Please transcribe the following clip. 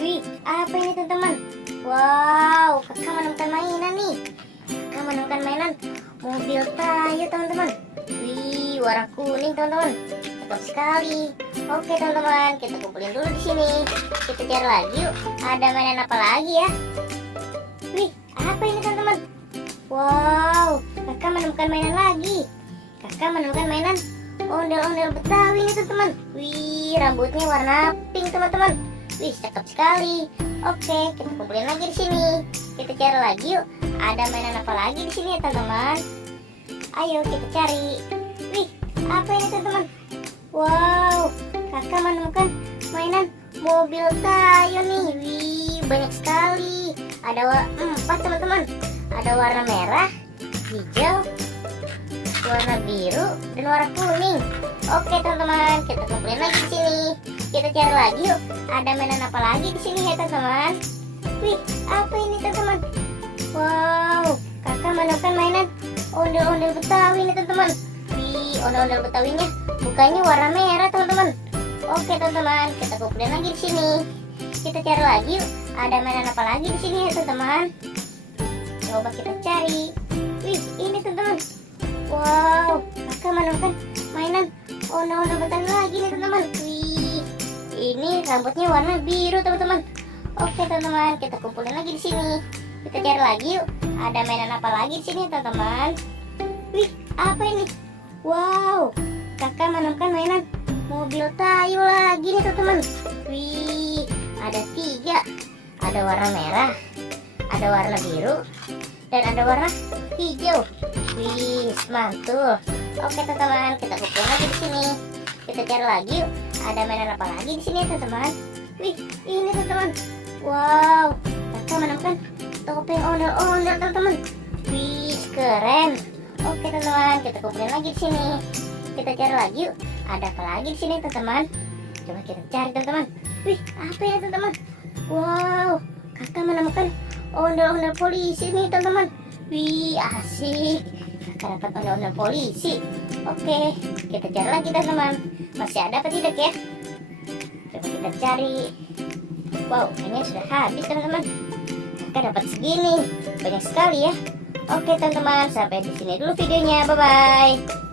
Wih, apa ini teman-teman? Wow, kakak menemukan mainan nih. Kakak menemukan mainan mobil Tayo teman-teman. Wih, warna kuning teman-teman. Cakep sekali. Oke teman-teman, kita kumpulin dulu di sini. Kita cari lagi yuk. Ada mainan apa lagi ya? Wih, apa ini teman-teman? Wow, kakak menemukan mainan lagi. Kakak menemukan mainan ondel-ondel Betawi nih teman-teman. Wih, rambutnya warna pink teman-teman. Wih, cakep sekali. Oke, kita kumpulin lagi di sini. Kita cari lagi yuk. Ada mainan apa lagi di sini ya teman-teman? Ayo kita cari. Wih, apa ini teman-teman? Wow, kakak menemukan mainan mobil Tayo nih. Wih, banyak sekali. Ada 4 teman-teman. Ada warna merah, hijau, warna biru, dan warna kuning. Oke teman-teman, kita kumpulin lagi di sini. Kita cari lagi yuk. Ada mainan apa lagi di sini ya teman-teman? Wih, apa ini teman-teman? Wow, kakak menemukan mainan ondel-ondel Betawi nih teman-teman. Wih, ondel-ondel Betawinya mukanya warna merah teman-teman. Oke teman-teman, kita kumpulin lagi di sini. Kita cari lagi yuk. Ada mainan apa lagi di sini ya teman-teman? Coba kita cari. Wih, ini teman-teman. Wow, kakak menemukan mainan ondel-ondel Betawi lagi nih teman-teman. Wih, ini rambutnya warna biru teman-teman. Oke teman-teman, kita kumpulin lagi di sini. Kita cari lagi yuk. Ada mainan apa lagi di sini teman-teman? Wih, apa ini? Wow, kakak menemukan mainan mobil Tayo lagi nih teman-teman. Wih, ada 3. Ada warna merah, ada warna biru, dan ada warna hijau. Wih, mantul. Oke teman-teman, kita kumpulin lagi di sini. Kita cari lagi yuk. Ada mainan apa lagi di sini teman-teman? Wih, ini teman-teman. Wow, kakak menemukan topeng ondel-ondel teman-teman. Wih, keren. Oke teman-teman, kita kumpulin lagi di sini. Kita cari lagi yuk. Ada apa lagi di sini teman-teman? Coba kita cari teman-teman. Wih, apa ya teman-teman? Wow, kakak menemukan ondel-ondel polisi nih teman-teman. Wih, asik. Kakak dapat ondel-ondel polisi. Oke, kita cari lagi teman-teman. Masih ada apa tidak ya? Coba kita cari. Wow, kayaknya sudah habis teman-teman. Kakak dapat segini. Banyak sekali ya. Oke teman-teman, sampai di sini dulu videonya. Bye bye.